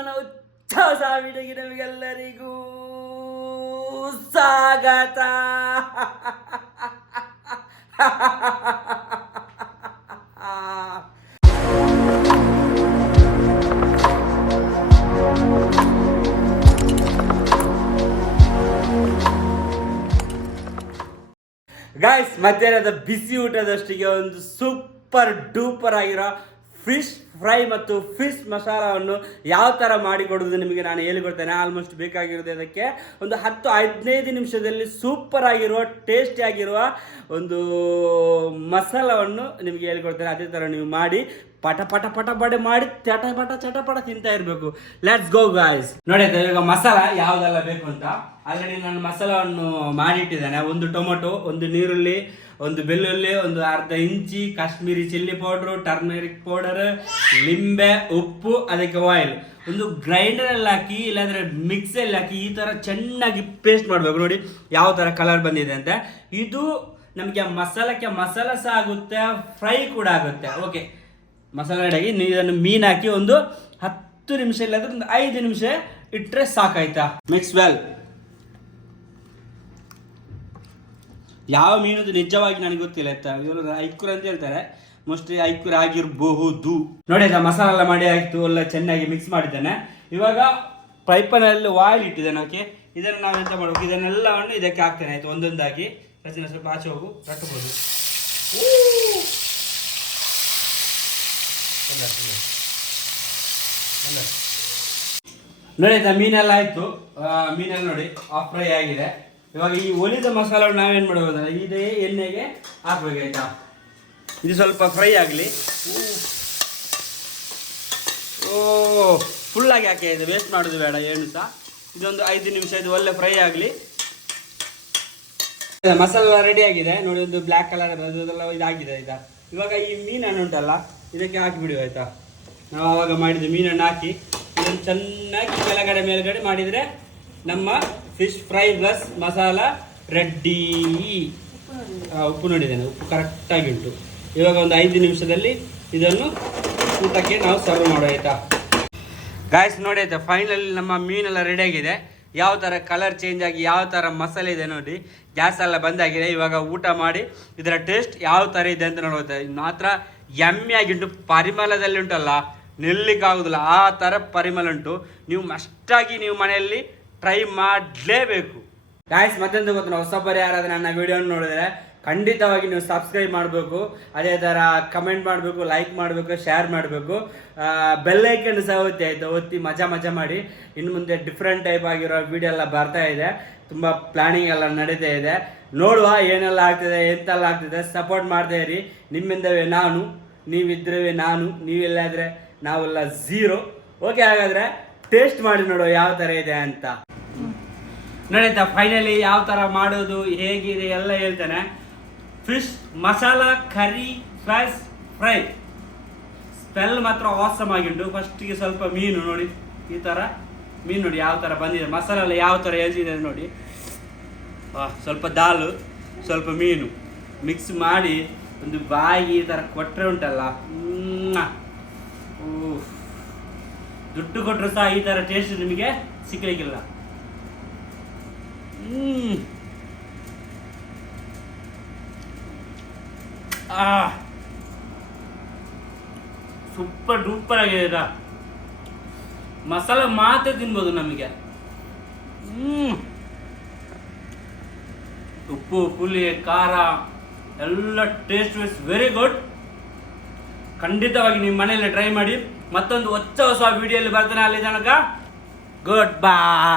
ನನ್ನ ಉಚ್ಚ ಸಾವಿಡಿಗೆ ನಮಗೆಲ್ಲರಿಗೂ ಸ್ವಾಗತ. ಗಾಯ್ಸ್ ಮಧ್ಯಾಹ್ನದ ಬಿಸಿ ಊಟದಷ್ಟಿಗೆ ಒಂದು ಸೂಪರ್ ಡೂಪರ್ ಆಗಿರೋ ಫಿಶ್ ಫ್ರೈ ಮತ್ತು ಫಿಶ್ ಮಸಾಲವನ್ನು ಯಾವ ಥರ ಮಾಡಿಕೊಡೋದು ನಿಮಗೆ ನಾನು ಹೇಳಿಕೊಡ್ತೇನೆ. ಆಲ್ಮೋಸ್ಟ್ ಬೇಕಾಗಿರೋದು ಅದಕ್ಕೆ. ಒಂದು ಹತ್ತು ಹದಿನೈದು ನಿಮಿಷದಲ್ಲಿ ಸೂಪರ್ ಆಗಿರುವ, ಟೇಸ್ಟಿ ಆಗಿರುವ ಒಂದು ಮಸಾಲವನ್ನು ನಿಮಗೆ ಹೇಳಿಕೊಡ್ತೇನೆ. ಅದೇ ಥರ ನೀವು ಮಾಡಿ ಪಟ ಪಟ ಪಟ ಬಡೆ ಮಾಡಿ ಚಟ ಪಟ ಚಟ ಪಟ ತಿಂತಾ ಇರಬೇಕು. ಲೆಟ್ಸ್ ಗೋ ಗಾಯ್ಸ್ ನೋಡಿ ಇವಾಗ ಮಸಾಲ ಯಾವುದೆಲ್ಲ ಬೇಕು ಅಂತ. ಆಲ್ರೆಡಿ ನಾನು ಮಸಾಲವನ್ನು ಮಾಡಿಟ್ಟಿದ್ದೇನೆ. ಒಂದು ಟೊಮೊಟೊ, ಒಂದು ನೀರುಳ್ಳಿ, ಒಂದು ಬೆಳ್ಳುಳ್ಳಿ, ಒಂದು ಅರ್ಧ ಇಂಚಿ, Kashmiri chilli powder, turmeric powder, ಲಿಂಬೆ, ಉಪ್ಪು, ಅದಕ್ಕೆ ಆಯಿಲ್ ಒಂದು ಗ್ರೈಂಡರಲ್ಲಿ ಹಾಕಿ, ಇಲ್ಲಾಂದ್ರೆ ಮಿಕ್ಸಲ್ಲಿ ಹಾಕಿ, ಈ ಥರ ಚೆನ್ನಾಗಿ ಪೇಸ್ಟ್ ಮಾಡಬೇಕು. ನೋಡಿ ಯಾವ ಥರ ಕಲರ್ ಬಂದಿದೆ ಅಂತ. ಇದು ನಮಗೆ ಮಸಾಲಕ್ಕೆ ಮಸಾಲ ಸಹ ಆಗುತ್ತೆ ಫ್ರೈ ಕೂಡ ಆಗುತ್ತೆ. ಓಕೆ ಮಸಾಲೆ ರೆಡಿಯಾಗಿ ನೀವು ಇದನ್ನು ಮೀನು ಹಾಕಿ ಒಂದು ಹತ್ತು ನಿಮಿಷ ಇಲ್ಲಾಂದ್ರೆ ಒಂದು ಐದು ನಿಮಿಷ ಇಟ್ಟರೆ ಸಾಕಾಯ್ತಾ? ಮಿಕ್ಸ್ ವೆಲ್ ಯಾವ ಮೀನದು ನಿಜವಾಗಿ ನನಗೆ ಗೊತ್ತಿಲ್ಲ ಆಯ್ತಾ? ಇವರು ಐಕುರ್ ಅಂತ ಹೇಳ್ತಾರೆ. ಮೋಸ್ಟ್ಲಿ ಐಕುರ್ ಆಗಿರಬಹುದು. ನೋಡಿ ಆಯ್ತಾ ಮಸಾಲೆ ಎಲ್ಲ ಮಾಡಿ ಆಯ್ತು ಎಲ್ಲ ಚೆನ್ನಾಗಿ ಮಿಕ್ಸ್ ಮಾಡಿದ್ದೇನೆ. ಇವಾಗ ಪೈಪನಲ್ಲಿ ವಾಯಿಲ್ ಇಟ್ಟಿದ್ದೇನೆ ಓಕೆ ಇದನ್ನು ನಾವು ಎಂತ ಮಾಡಬೇಕು? ಇದನ್ನೆಲ್ಲವನ್ನು ಇದಕ್ಕೆ ಹಾಕ್ತೇನೆ ಆಯ್ತು? ಒಂದೊಂದಾಗಿ. ರಚನೆ ಸ್ವಲ್ಪ ಆಚೆ ಹೋಗು ಕಟ್ಟಬಹುದು ನೋಡಿ ಮೀನೆಲ್ಲ ಆಯ್ತು ಮೀನೆಲ್ಲ ನೋಡಿ ಆಫ್ ಫ್ರೈ ಆಗಿದೆ. ಇವಾಗ ಈ ಒಲಿದ ಮಸಾಲ ನಾವೇನ್ ಮಾಡಬಹುದಲ್ಲ ಇದೇ ಎಣ್ಣೆಗೆ ಹಾಕ್ಬೇಕಾಯ್ತಾ ಇದು ಸ್ವಲ್ಪ ಫ್ರೈ ಆಗಲಿ. ಓ ಫುಲ್ಲಾಗಿ ಹಾಕಿ ಆಯ್ತು ವೇಸ್ಟ್ ಮಾಡೋದು ಬೇಡ ಏನು ಸಹ ಇದೊಂದು ಐದು ನಿಮಿಷ, ಇದು ಒಳ್ಳೆ ಫ್ರೈ ಆಗಲಿ. ಮಸಾಲ ರೆಡಿ ಆಗಿದೆ. ನೋಡಿ, ಒಂದು ಬ್ಲ್ಯಾಕ್ ಕಲರ್ ಇದಾಗಿದೆ ಇದ ಇವಾಗ ಈ ಮೀನನ್ನು ಉಂಟಲ್ಲ ಇದಕ್ಕೆ ಹಾಕಿಬಿಡಿ ಆಯಿತಾ? ನಾವು ಆವಾಗ ಮಾಡಿದ ಮೀನನ್ನು ಹಾಕಿ, ಇದನ್ನು ಚೆನ್ನಾಗಿ ಕೆಳಗಡೆ, ಮೇಲ್ಗಡೆ ಮಾಡಿದರೆ ನಮ್ಮ fish fry plus masala ready ಉಪ್ಪು ನೋಡಿದ್ದೇನೆ, ಉಪ್ಪು ಕರೆಕ್ಟಾಗಿ ಉಂಟು. ಇವಾಗ ಒಂದು ಐದು ನಿಮಿಷದಲ್ಲಿ ಇದನ್ನು ಊಟಕ್ಕೆ ನಾವು ಸರ್ವ್ ಮಾಡೋ ಗಾಯ್ಸ್ ನೋಡಿ, ಆಯ್ತಾ? ಫೈನಲ್ ನಮ್ಮ ಮೀನೆಲ್ಲ ರೆಡಿ ಆಗಿದೆ. ಯಾವ ಥರ ಕಲರ್ ಚೇಂಜ್ ಆಗಿ, ಯಾವ ಥರ ಮಸಾಲೆ ಇದೆ ನೋಡಿ. ಗ್ಯಾಸ್ ಎಲ್ಲ ಬಂದಾಗಿದೆ ಇವಾಗ ಊಟ ಮಾಡಿ, ಇದರ ಟೇಸ್ಟ್ ಯಾವ ಥರ ಇದೆ ಅಂತ ನೋಡುತ್ತೆ ಮಾತ್ರ ಎಮ್ಮೆ ಆಗಿಂಟು ಪರಿಮಳದಲ್ಲಿ ಉಂಟಲ್ಲ ನಿಲ್ಲಿಕ್ಕಾಗೋದಿಲ್ಲ. ಆ ಥರ ಪರಿಮಳ ಉಂಟು. ನೀವು ಮಸ್ಟಾಗಿ ನೀವು ಮನೆಯಲ್ಲಿ ಟ್ರೈ ಮಾಡಲೇಬೇಕು. ಗಾಯ್ಸ್ ಮತ್ತೊಂದು ಗೊತ್ತು ಹೊಸಬರು ಯಾರಾದ್ರೂ ನನ್ನ ವಿಡಿಯೋ ನೋಡಿದ್ರೆ ಖಂಡಿತವಾಗಿ ನೀವು ಸಬ್ಸ್ಕ್ರೈಬ್ ಮಾಡಬೇಕು. ಅದೇ ಥರ ಕಮೆಂಟ್ ಮಾಡಬೇಕು ಲೈಕ್ ಮಾಡಬೇಕು ಶೇರ್ ಮಾಡಬೇಕು. ಬೆಲ್ಲೈಕನ್ ಸಹ ಒತ್ತಿ, ಆಯಿತು? ಒತ್ತಿ ಮಜಾ ಮಜಾ ಮಾಡಿ. ಇನ್ನು ಮುಂದೆ ಡಿಫ್ರೆಂಟ್ ಟೈಪ್ ಆಗಿರೋ ವಿಡಿಯೋ ಎಲ್ಲ ಬರ್ತಾ ಇದೆ. ತುಂಬ ಪ್ಲಾನಿಂಗ್ ಎಲ್ಲ ನಡೀತಾ ಇದೆ. ನೋಡುವ ಏನೆಲ್ಲ ಆಗ್ತಿದೆ, ಎಂತೆಲ್ಲ ಆಗ್ತಿದೆ ಸಪೋರ್ಟ್ ಮಾಡ್ತಾ ಇರಿ. ನಿಮ್ಮಿಂದವೇ ನಾನು, ನೀವಿದ್ರವೇ ನಾನು ನೀವಿಲ್ಲಾದ್ರೆ ನಾವೆಲ್ಲ ಝೀರೋ ಓಕೆ ಹಾಗಾದ್ರೆ ಟೇಸ್ಟ್ ಮಾಡಿ ನೋಡುವ ಯಾವ ಥರ ಇದೆ ಅಂತ. ನಡೀತಾ ಫೈನಲಿ ಯಾವ ಥರ ಮಾಡೋದು, ಹೇಗಿದೆ, ಎಲ್ಲ ಹೇಳ್ತಾನೆ. Fish masala curry fries fry smell ಮಾತ್ರ ಆಸಮ್ ಆಗಿಂಟು ಫಸ್ಟಿಗೆ ಸ್ವಲ್ಪ ಮೀನು ನೋಡಿ, ಈ ಥರ ಮೀನು ನೋಡಿ ಯಾವ ಥರ ಬಂದಿದೆ, ಮಸಾಲೆ ಎಲ್ಲ ಯಾವ ಥರ ಎಳ್ದಿದೆ ನೋಡಿ. ಸ್ವಲ್ಪ ದಾಲು, ಸ್ವಲ್ಪ ಮೀನು. ಮಿಕ್ಸ್ ಮಾಡಿ ಒಂದು ಬಾಯಿ ಈ ಥರ ಕೊಟ್ಟರೆ ಉಂಟಲ್ಲ. ದುಡ್ಡು ಕೊಟ್ಟರು ಸಹ ಈ ಥರ ಟೇಸ್ಟ್ ನಿಮಗೆ ಸಿಕ್ಕಲಿಕ್ಕಿಲ್ಲ ಸೂಪರ್ ಡೂಪರ್ ಆಗಿದೆ ಮಸಾಲೆ ಮಾತ್ರ ತಿನ್ಬೋದು ನಮಗೆ. ಹ್ಮ್. ಉಪ್ಪು ಪುಲಿ ಖಾರ ಎಲ್ಲ ಟೇಸ್ಟ್ ವೈಸ್ ವೆರಿ ಗುಡ್ ಖಂಡಿತವಾಗಿ ನಿಮ್ಮ ಮನೆಯಲ್ಲಿ ಟ್ರೈ ಮಾಡಿ. ಮತ್ತೊಂದು ಹೊಚ್ಚ ಹೊಸ ವಿಡಿಯೋಲ್ಲಿ ಬರ್ತಾನೆ ಅಲ್ಲಿ ತನಕ. ಗುಡ್ ಬಾ